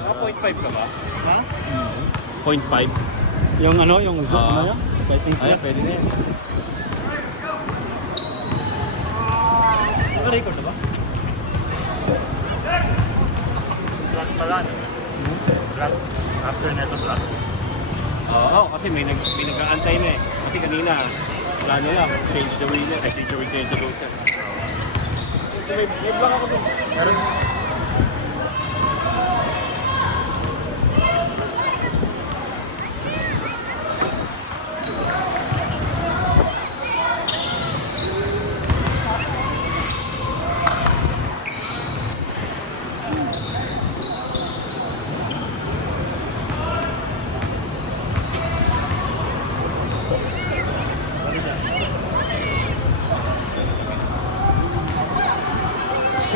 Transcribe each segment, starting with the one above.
Mga 0.5 ka ba? Ha? 0.5. Yung ano, yung zoom Ah. na yan? Betting Ayan, slip. pwede na yan. Naka-record na ba? Black pala. Black. After neto black. Oo, kasi may nag-aantay na eh. Kasi kanina, wala na lang. Change the winner. Ay, change the winner, change the loser. May black ako dun. Meron.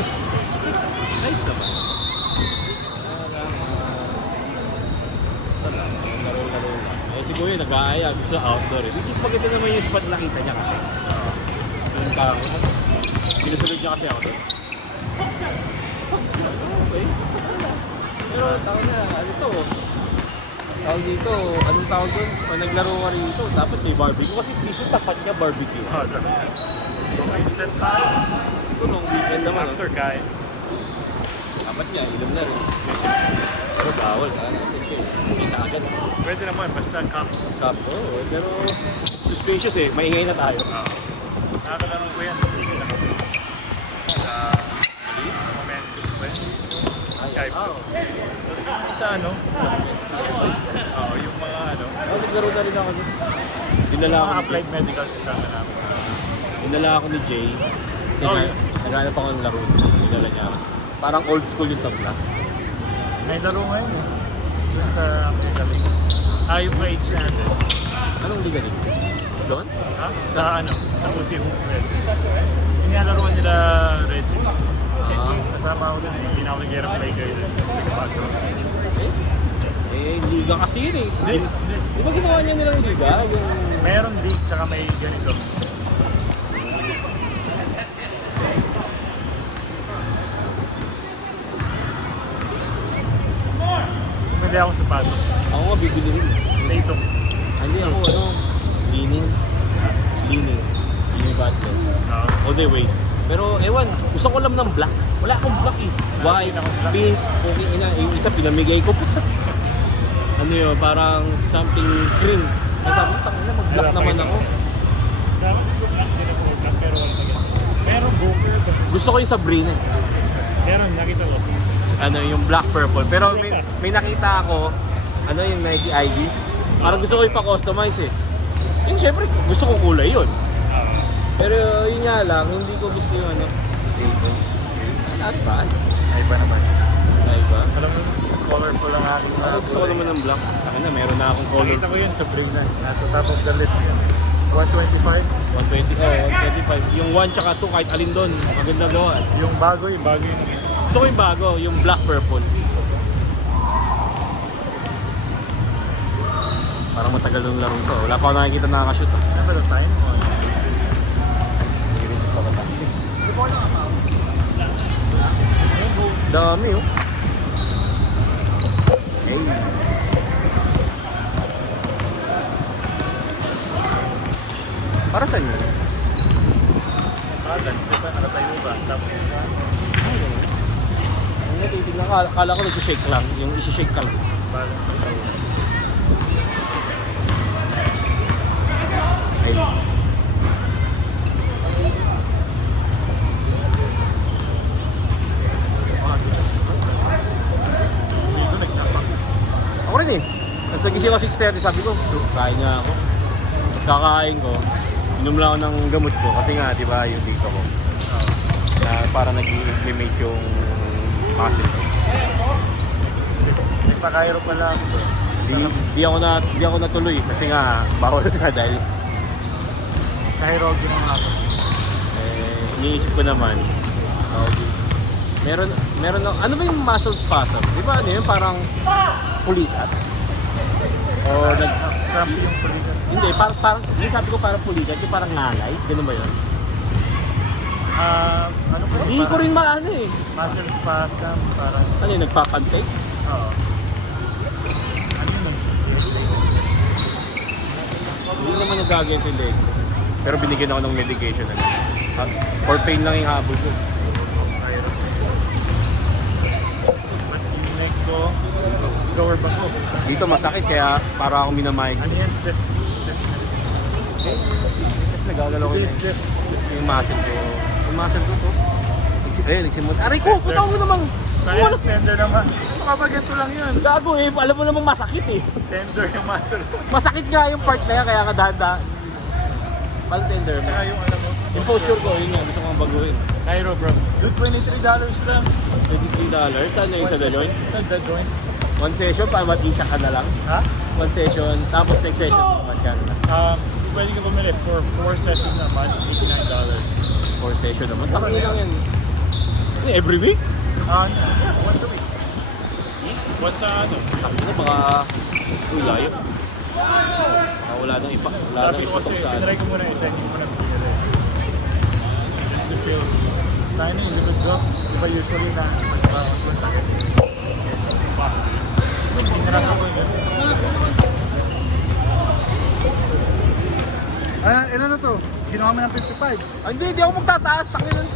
Nice naman. Laro-laro lang. Eh, si Kuya nag-aaya. Gusto outdoor eh. Which is maganda naman yung spot nakita niya kasi. Doon pa ako. Pinusunod niya kasi ako doon. Okay. Pero tao na, ano to? Tawag dito, anong tawag doon? Pag naglaro ka rito, dapat may barbecue. Kasi piso tapat niya barbecue. Oh, talaga. Okay, set tayo. Ito nung weekend naman. After kain. Dapat niya, ilom na rin. Pero bawal ha, natin kayo. Kita agad. Pwede naman, basta cup. Cup, oo. Pero suspicious eh, maingay na tayo. Nakakalaro ko yan. Sa Momentous ba yun? Skype. Sa ano? Oo, yung mga ano. Oh, naglaro na rin ako doon. Dinala ako Mga ni applied medical kasama namin. Dinala ako ni Jay. Oh, Naghanap ako ng laro. Dinala niya ako. Parang old school yung tabla. May laro ngayon eh. Doon sa galing. Yung ka-age natin. Anong liga dito? Doon? Ha? Sa ano? Sa Uzi Hoop Red. Inalaruan nila Reggie. Kasama ako dun eh. Hindi na ako nag-air play kayo dun. Eh, liga kasi yun eh. Di ba ginawa niya nilang liga? Yung... Meron league tsaka may ganito. Bumili ako sapatos. Ako nga bibili rin. Latong. Hindi ako ano, leaning. Leaning basket. All the way. Pero ewan, gusto ko lang ng black. Wala akong black eh. White, pink, okay ina. Yung isa pinamigay ko pa. Ano yun, parang something cream. Kaya sabi ko, tangina, mag-black naman ako. Dapat yung black din ako black pero wala na Meron Booker. Gusto ko yung Sabrina. Meron, nakita ko. Ano, yung black purple. Pero may nakita ako, ano yung Nike ID. Parang gusto ko yung pa-customize eh. Yung syempre, gusto ko kulay yun. Pero yun nga lang, hindi ko gusto yung ano. Dito. At ba? Ay ba naman? Ay ba? Alam mo, colorful lang aking Ako gusto ko naman ng black. Ano, meron na akong color. Nakita ko yun sa Brina. Nasa top of the list yan. 125. 120, 125. Yung 1 tsaka 2, kahit alin doon. Maganda gawa. Yung bago yung Gusto ko yung bago, yung black purple. Parang matagal yung larong to. Wala pa ako nakikita nakakashoot. Ano ba the time? Dami oh. Hey. Para saan yun? Balance, diba? Nakatayo ba? Tapos Ang natitignan ka, akala ko nag-shake lang. Yung isi-shake ka lang. balance ang tayo. Ay. Dito nagsapak. Ako rin eh. Tapos nagising ako 6:30, sabi ko, kain nga ako. Kakain ko, inom lang ako ng gamot ko kasi nga, di ba, yung dito ko. Na para nag-implement yung muscle ko. May pakairo pala ako ba? Di ako natuloy kasi nga bawal na dahil Kairo ginawa ako. iniisip ko naman. Meron ano ba yung muscle spasm? Di ba ano yun, parang pulikat? O Cramp yung pulikan. hindi, parang yung sabi ko parang pulikat, yung parang ngalay, ganun ba yun? Ano po? Hindi ko rin maano eh. Muscle spasm, parang Ano yun, nagpapantay? Oo. Ano yun? Hindi naman nagaganto yung leg. Pero binigyan ako ng medication agad. For pain lang yung habol ko. Ba't yung neck ko, lower back ko. Dito masakit kaya para akong minamay. Ano yan, stiff? Stiff. Kasi nagagalaw ko Hindi, yung, stiff. yung muscle ko. Yung muscle ko to. Nagsimot. Aray ko! Puta mo namang! Kaya tender naman. Makapaganto lang yun. Gago eh. Alam mo namang masakit eh. Tender yung muscle ko. Masakit nga yung part na yan kaya ka dahan-dahan. Paltender mo. Tsaka yung alam mo. Yung posture ko, yun yung gusto kong baguhin. Cairo bro. Dude, $23 lang. $23? Saan na yung sa The Joint? Sa The Joint. One session, para mag-isa ka na lang. Ha? One session, tapos next session, magkano na? Pwede ka bumili for 4 sessions naman, $89. 4 session naman. Takot lang yan. Every week? Yeah, once a week. What's ano? Takot na, baka... Uy, layo. Wala nang ipa. Wala nang Sabi ko ipa kasi, kung saan. tinry ko muna isa, hindi ko muna pinili. Just to feel. Signing, likod ko. Diba usually na masakit. Yes, pa. Tinry ko yun. Ano na to? Ginawa mo ng 55. Hindi ako magtataas. Takinan.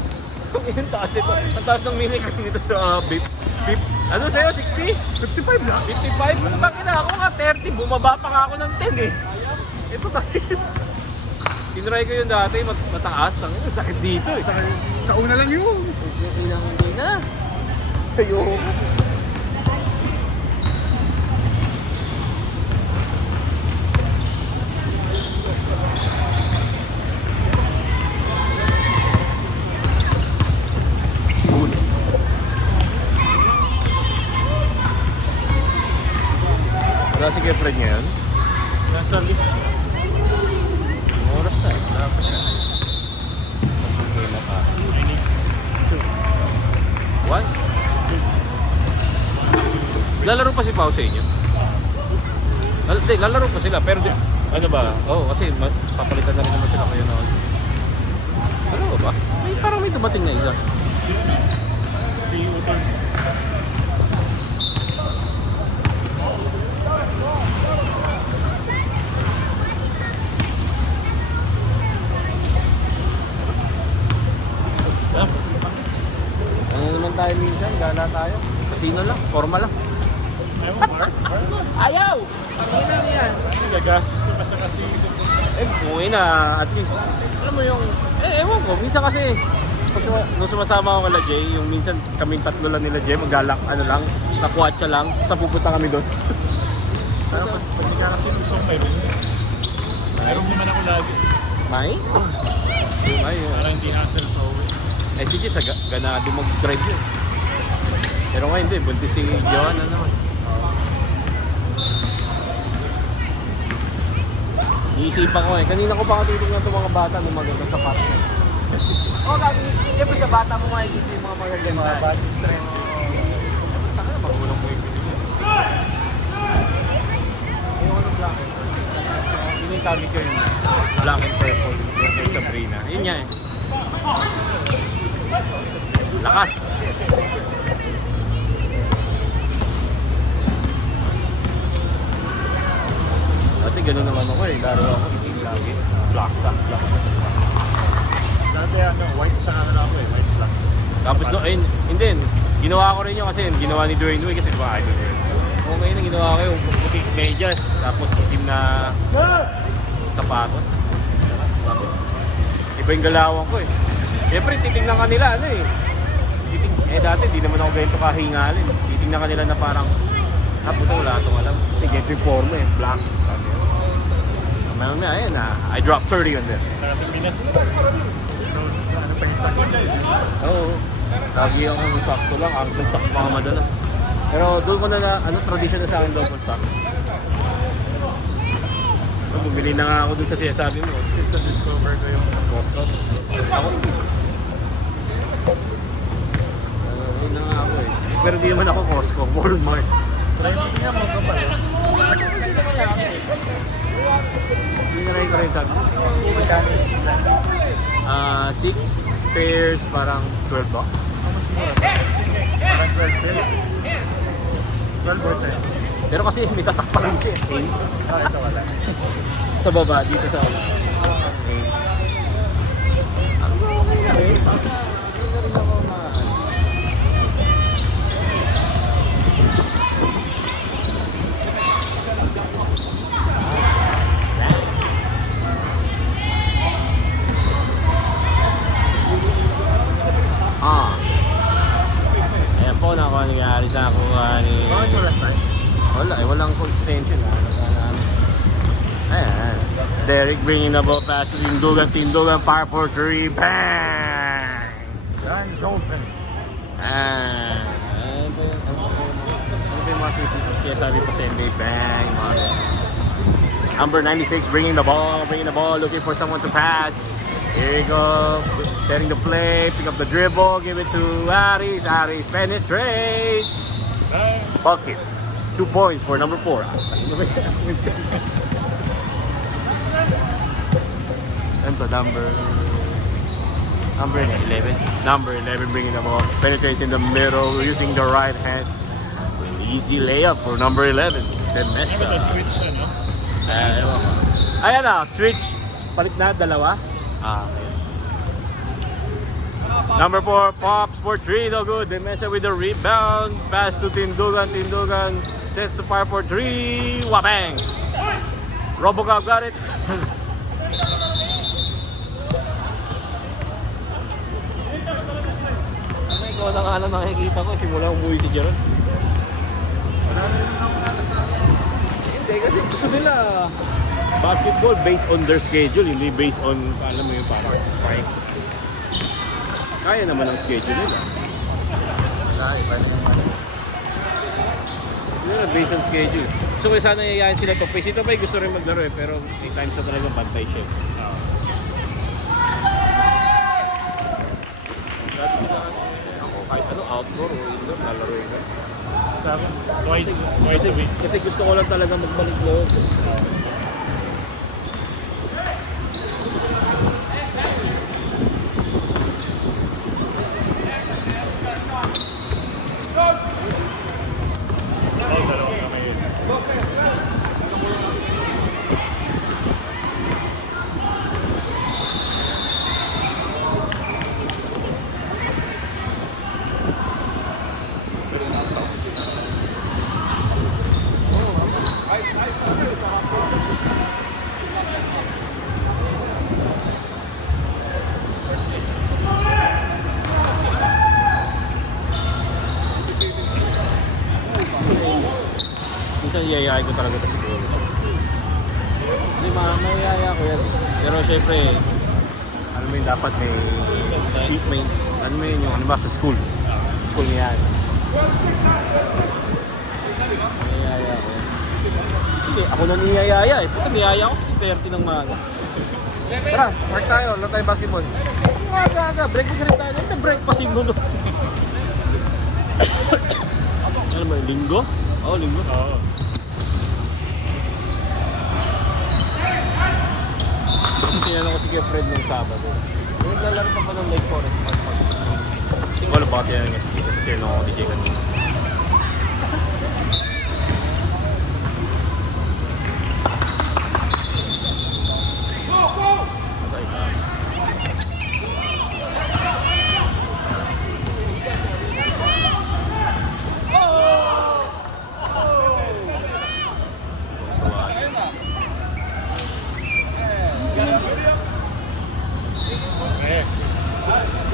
Ang taas nito. Ang taas ng minik nito sa beep. Beep. Ano sa'yo? 60? 55 lang? 55? Ano ba kina ako nga 30? Bumaba pa nga ako ng 10 eh. Ito tayo. Tinry ko yun dati, mataas. Tangin, sakit dito eh. Sa una lang yun. Hindi na. Ayoko. Wala si Kefred ngayon. Nasa list. Oras na eh. Problema pa. I need 2. What? Lalaro pa si Pao sa inyo? Hindi, lalaro pa sila pero ano ba? Oo, kasi papalitan na rin naman sila kayo noon. Dalawa ba? Parang may dumating na isa. Si Utol. Ano naman tayo minsan? Gala tayo. Casino lang, formal lang. Ayaw mo, Mark? Ayaw! Pangina niyan. Gagastos ka pa sa casino. Umuwi na, at least. Alam mo yung, ewan ko, minsan kasi, nung sumasama ako kala Jay, yung minsan kaming tatlo lang nila Jay, maggalak, ano lang, nakuwatsa lang, sa pupunta kami doon. Pero pag hindi ka kasi usong may rin. Mayroon naman ako lagi. May? May, Parang hindi hassle to. eh si Jay, ganado mag-drive yun. Pero ngayon hindi, buntis si Joanna naman. Iisipan ko eh, kanina ko pa katitignan itong mga bata ng magandang sapatos na. Oo, kasi siyempre sa bata mo makikita yung mga magaganda. Mga bata trend. Saka na magulang mo yung pinili. Ayoko ng black and yun yung tawag ko yung black and purple. Yung kay Sabrina. Yun nga eh. Lakas! Dati gano'n naman ako eh. Laro ako itim lagi. Black socks lang. Dati ano, white sa kanila ako eh, white black. Tapos no, ayun, hindi. Ginawa ko rin yun kasi ginawa ni Dwayne Wade kasi diba idol yun. O ngayon ang ginawa ko yung puting medyas. Tapos itim na sapatos. Iba yung galawang ko eh. Siyempre titignan ka nila ano eh. Dati di naman ako ganito kahingalin. Titignan ka nila na parang puto wala itong alam. Kasi ganito yung forma eh, black. Kasi naman ayun I dropped 30 on there. Saka sa Pinas. Ano pa yung sakit? Oo. Lagi ako ng sakto lang, ankle socks pa madalas. Pero doon ko na tradition na sa akin double socks. Bumili na nga ako dun sa sinasabi mo. Since na-discover ko yung Costco. Ako. Yun na nga ako eh. Pero di naman ako Costco, Walmart. Try mo niya mo ka ba? Hindi na rin ko rin sabi. 6 pairs, parang $12. Mas mura. Parang 12 pairs. 12 or 10. Pero kasi may tatakpan siya. Ames. Ah, isa wala. Sa baba, dito sa baba. Ayan po, nakuha nangyari sa nakuha ni... Bakit wala tayo? Wala, walang extension. Ayan. Derek bringing the ball past to Tindugan, fire for 3, bang! Guns open. Ano ba yung mga siya sabi pa sa NBA, bang! Number 96 bringing the ball, looking for someone to pass. Here you go, setting the play, pick up the dribble, give it to Aris. Aris penetrates. Buckets. 2 points for number 4. And the number 11. Number 11 bringing the ball. Penetrates in the middle using the right hand. Easy layup for number 11. Demesa. switch ano? Ayan na, switch. Palit na, dalawa. Okay. Number 4 pops for 3, no good. Demesa with the rebound. Pass to Tindugan. Tindugan sets the fire for 3. Wabang! Robocop got it. Ikaw na nga lang nakikita ko simula umuwi si Jeron. Hindi kasi gusto nila basketball based on their schedule, hindi based on, alam mo yung parang spike. Kaya naman ang schedule nila. Iba na yung ano. Hindi na based on schedule. So kaya sana yayain sila to. Pace ito pa gusto rin maglaro eh, pero may times na talagang bantay siya. Kahit ano, outdoor o indoor, lalaroin ka. Sa akin, twice a week. Kasi gusto ko lang talaga magbalik loob. Dalawang kamay yun. Minsan yayain ko talaga ito siguro. Hindi, mayayaya ko yan. Pero syempre, ano mo yun, dapat may cheap may, ano mo yun, yung ano ba sa school. School niya yan. Mayayaya ko yan. Sige, ako na niyayaya eh. Puta, niyaya ako 6:30 ng maga. Tara, work tayo. Lalo tayo basketball. Aga, break pa rin tayo. Ano break pa siguro? Ano mo, linggo? Oo, linggo. Oo. Tinanong ko si Kuya Fred nung Sabado. Naglalaro pa ng Lake Forest Park. Tingko alam bakit yan nga sige kasi tinanong ko DJ kanina.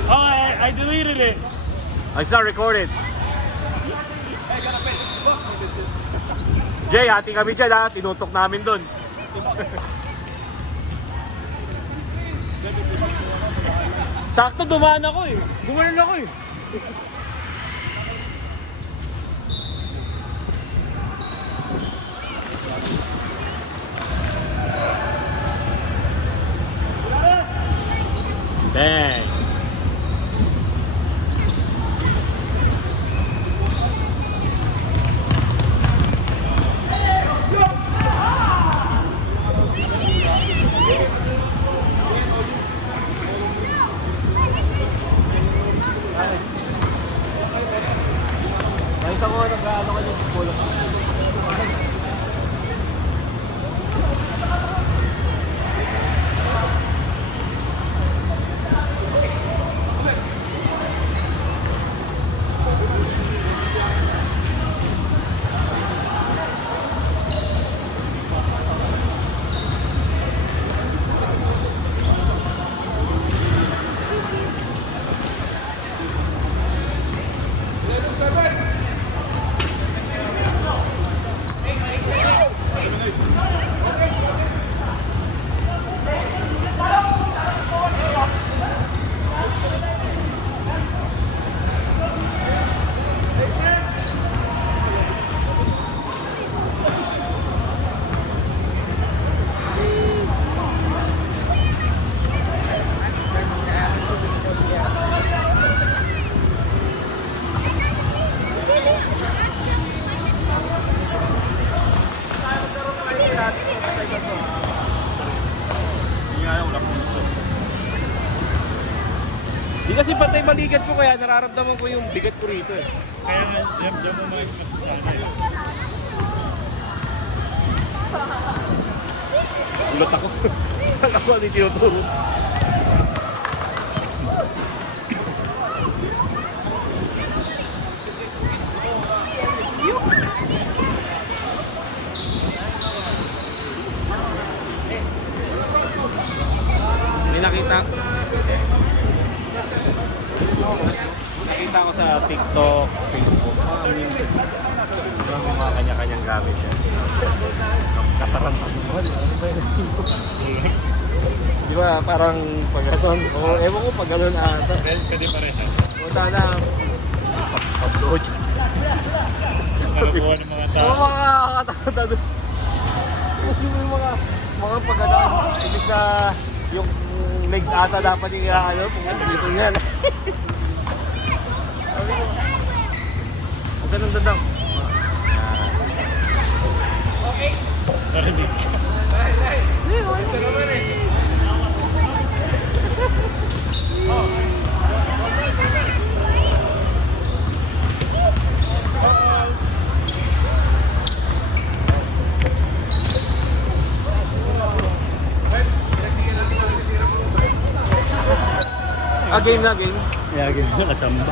Oh, I deleted it. It's not recorded. Jay, hati kami dyan ha. Tinutok namin dun. Sakto dumaan ako eh. Gumanon ako eh. Bang! kasi patay balikat ko kaya nararamdaman ko yung bigat ko rito eh. Kaya nga, jam mo mga masasanay. Ulat ako. Alam ko ano yung tinuturo. May nakita ko sa TikTok, Facebook, mga kanya-kanyang gamit yan. Katarantang. Di ba parang pag gano'n, ewan ko pag gano'n ata. Pwede pa rin. Punta na, pag-load. Nakakuha ng mga tao. Oo, mga katakot. Kasi yung mga pag gano'n, ibig na yung legs ata dapat yung ano, dito yan. Ang ganun dadang. Narinig ka. Game na, game. Kaya ganyan, nakachamba.